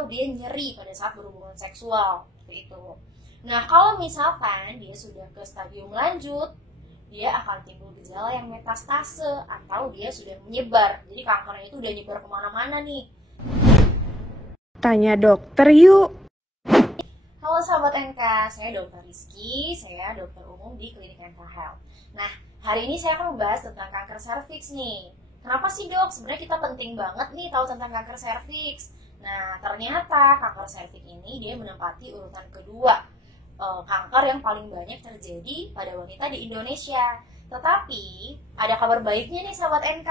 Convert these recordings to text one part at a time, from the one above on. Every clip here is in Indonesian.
atau dia nyeri pada saat berhubungan seksual, seperti itu. Nah, kalau misalkan dia sudah ke stadium lanjut, dia akan timbul gejala yang metastase atau dia sudah menyebar. Jadi kankernya itu udah nyebar kemana-mana nih. Tanya dokter yuk. Halo sahabat NK, saya Dr. Rizky, saya dokter umum di Klinik NK Health. Nah, hari ini saya akan membahas tentang kanker serviks nih. Kenapa sih dok? Sebenarnya kita penting banget nih tahu tentang kanker serviks. Nah, ternyata kanker serviks ini dia menempati urutan kedua kanker yang paling banyak terjadi pada wanita di Indonesia. Tetapi ada kabar baiknya nih sahabat NK.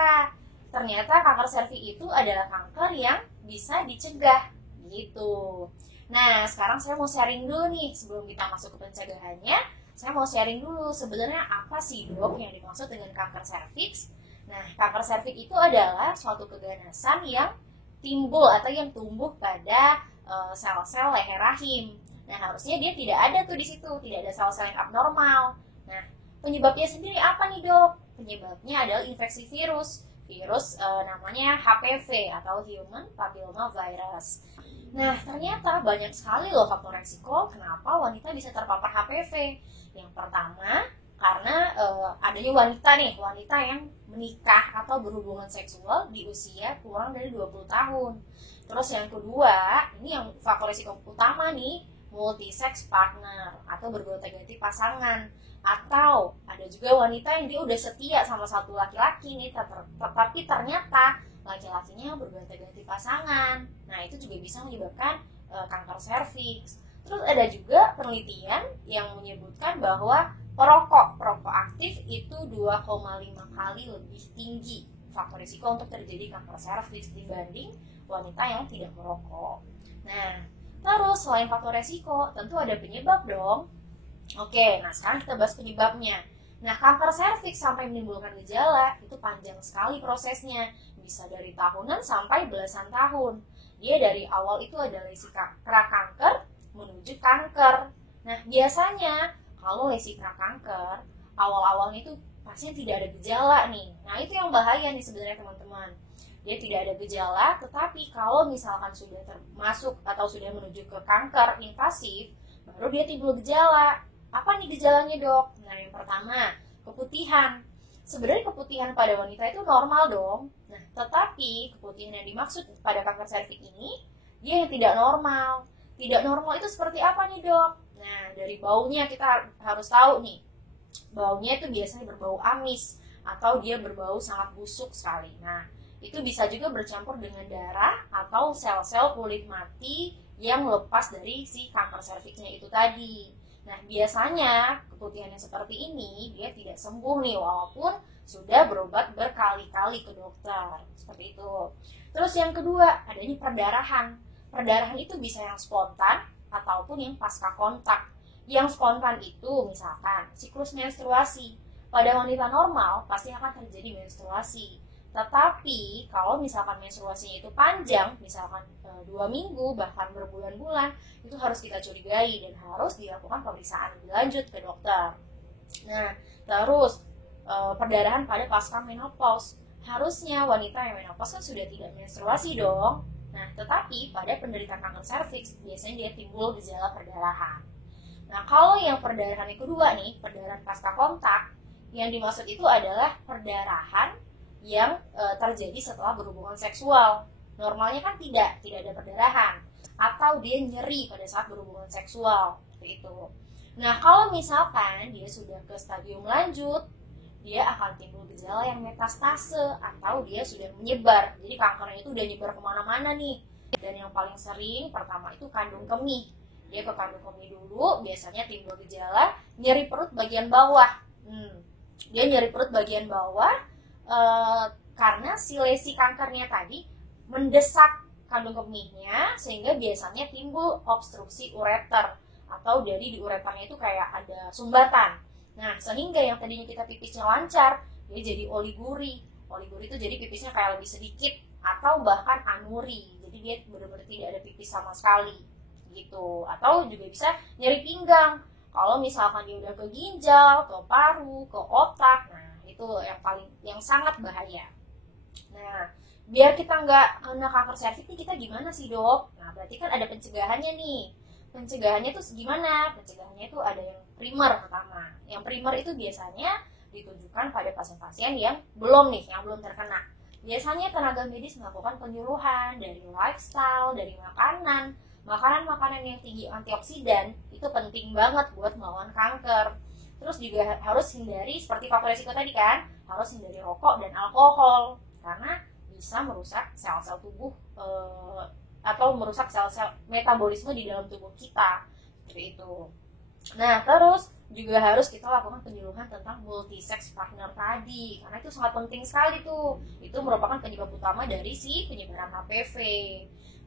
Ternyata kanker serviks itu adalah kanker yang bisa dicegah gitu. Nah, sekarang saya mau sharing dulu nih sebelum kita masuk ke pencegahannya. Saya mau sharing dulu sebenarnya apa sih dok yang dimaksud dengan kanker serviks. Nah, kanker serviks itu adalah suatu keganasan yang timbul atau yang tumbuh pada sel-sel leher rahim. Nah, harusnya dia tidak ada tuh di situ, tidak ada sel-sel yang abnormal. Nah, penyebabnya sendiri apa nih dok? Penyebabnya adalah infeksi virus. Virus namanya HPV atau Human Papilloma Virus. Nah, ternyata banyak sekali loh faktor resiko kenapa wanita bisa terpapar HPV. Yang pertama, karena adanya wanita yang menikah atau berhubungan seksual di usia kurang dari 20 tahun. Terus yang kedua, ini yang faktor resiko utama nih, multi-sex partner atau bergonta-ganti pasangan. Atau ada juga wanita yang dia udah setia sama satu laki-laki nih, tetapi ternyata laki-lakinya bergonta-ganti pasangan. Nah, itu juga bisa menyebabkan kanker serviks. Terus ada juga penelitian yang menyebutkan bahwa perokok aktif itu 2,5 kali lebih tinggi faktor risiko untuk terjadi kanker serviks dibanding wanita yang tidak merokok. Nah, terus selain faktor resiko, tentu ada penyebab dong. Oke, nah sekarang kita bahas penyebabnya. Nah, kanker serviks sampai menimbulkan gejala itu panjang sekali prosesnya, bisa dari tahunan sampai belasan tahun. Dia dari awal itu ada lesi prakanker menuju kanker. Nah, biasanya kalau lesi prakanker awal-awalnya itu pasien tidak ada gejala nih. Nah, itu yang bahaya nih sebenarnya teman-teman. Dia tidak ada gejala, tetapi kalau misalkan sudah termasuk atau sudah menuju ke kanker invasif, baru dia timbul gejala. Apa nih gejalanya dok? Nah, yang pertama, keputihan. Sebenarnya keputihan pada wanita itu normal dong. Nah, tetapi keputihan yang dimaksud pada kanker serviks ini, dia yang tidak normal. Tidak normal itu seperti apa nih dok? Nah, dari baunya kita harus tahu nih. Baunya itu biasanya berbau amis atau dia berbau sangat busuk sekali. Nah, itu bisa juga bercampur dengan darah atau sel-sel kulit mati yang lepas dari si kanker serviksnya itu tadi. Nah, biasanya keputihan yang seperti ini dia tidak sembuh nih walaupun sudah berobat berkali-kali ke dokter. Seperti itu. Terus yang kedua, adanya perdarahan. Perdarahan itu bisa yang spontan ataupun yang pasca kontak. Yang spontan itu misalkan siklus menstruasi. Pada wanita normal pasti akan terjadi menstruasi. Tetapi kalau misalkan menstruasinya itu panjang, misalkan 2 minggu bahkan berbulan-bulan, itu harus kita curigai dan harus dilakukan pemeriksaan lebih lanjut ke dokter. Nah, terus perdarahan pada pasca menopause. Harusnya wanita yang menopause kan sudah tidak menstruasi dong. Nah, tetapi pada penderita kanker serviks biasanya dia timbul gejala perdarahan. Nah, kalau yang perdarahan yang kedua nih, perdarahan pasca kontak, yang dimaksud itu adalah perdarahan yang terjadi setelah berhubungan seksual. Normalnya kan tidak ada perdarahan atau dia nyeri pada saat berhubungan seksual, seperti itu. Nah, kalau misalkan dia sudah ke stadium lanjut, dia akan timbul gejala yang metastase atau dia sudah menyebar. Jadi kankernya itu udah nyebar kemana-mana nih. Dan yang paling sering pertama itu kandung kemih. Dia ke kandung kemih dulu, biasanya timbul gejala nyeri perut bagian bawah. Dia nyeri perut bagian bawah karena si lesi kankernya tadi mendesak kandung kemihnya sehingga biasanya timbul obstruksi ureter atau dari di ureternya itu kayak ada sumbatan. Nah, sehingga yang tadinya kita pipisnya lancar, dia jadi oliguri. Oliguri itu jadi pipisnya kayak lebih sedikit atau bahkan anuri. Jadi dia benar-benar tidak ada pipis sama sekali gitu. Atau juga bisa nyeri pinggang. Kalau misalkan dia udah ke ginjal, ke paru, ke otak, nah itu yang sangat bahaya. Nah, biar kita nggak kena kanker serviks ini kita gimana sih dok? Nah, berarti kan ada pencegahannya nih. Pencegahannya tuh gimana? Pencegahannya itu ada yang primer pertama. Yang primer itu biasanya ditujukan pada pasien-pasien yang belum terkena. Biasanya tenaga medis melakukan penyuluhan dari lifestyle, dari makanan yang tinggi antioksidan itu penting banget buat melawan kanker. Terus juga harus hindari seperti faktor risiko tadi kan, harus hindari rokok dan alkohol karena bisa merusak sel-sel tubuh atau merusak sel-sel metabolisme di dalam tubuh kita, seperti itu. Nah, terus juga harus kita lakukan penyuluhan tentang multisex partner tadi, karena itu sangat penting sekali tuh. Itu merupakan penyebab utama dari si penyebaran HPV.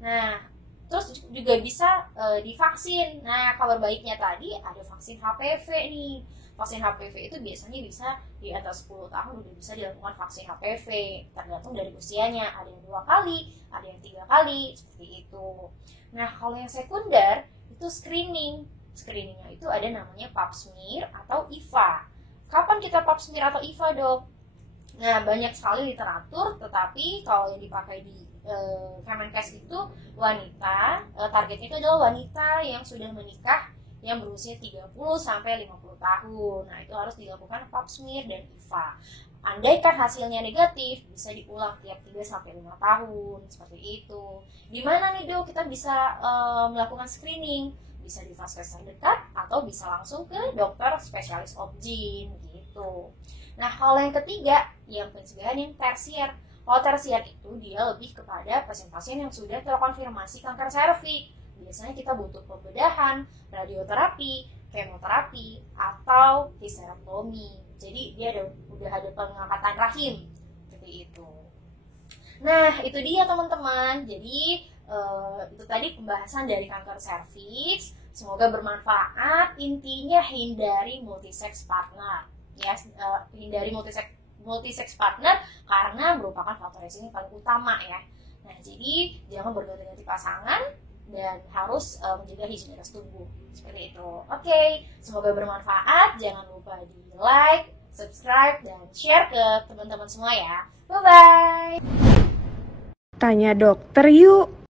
Nah, terus juga bisa divaksin. Nah, kabar baiknya tadi ada vaksin HPV nih. Vaksin HPV itu biasanya bisa di atas 10 tahun udah bisa dilakukan vaksin HPV, tergantung dari usianya, ada yang 2 kali, ada yang 3 kali, seperti itu. Nah, kalau yang sekunder itu screeningnya itu ada namanya pap smear atau IVA. Kapan kita pap smear atau IVA, dok? Nah, banyak sekali literatur, tetapi kalau yang dipakai di Kemenkes itu wanita, targetnya itu adalah wanita yang sudah menikah yang berusia 30-50 tahun. Nah, itu harus dilakukan pap smear dan IVA. Andaikan hasilnya negatif, bisa diulang tiap 3-5 tahun, seperti itu. Di mana nih, dok, kita bisa melakukan screening? Bisa di vaskes terdekat atau bisa langsung ke dokter spesialis obgyn gitu. Nah, kalau yang ketiga, yang pencegahan yang tersier. Kalau tersier itu dia lebih kepada pasien-pasien yang sudah terkonfirmasi kanker serviks. Biasanya kita butuh pembedahan, radioterapi, kemoterapi, atau histerektomi. Jadi dia udah ada pengangkatan rahim, seperti itu. Nah, itu dia teman-teman. Jadi itu tadi pembahasan dari kanker serviks. Semoga bermanfaat. Intinya hindari multisex partner. Ya, hindari multisex partner karena merupakan faktor resiko paling utama ya. Nah, jadi jangan berganti-ganti pasangan dan harus menjaga higienitas tubuh, seperti itu. Oke, semoga bermanfaat. Jangan lupa di like, subscribe, dan share ke teman-teman semua ya. Bye bye. Tanya dokter yuk.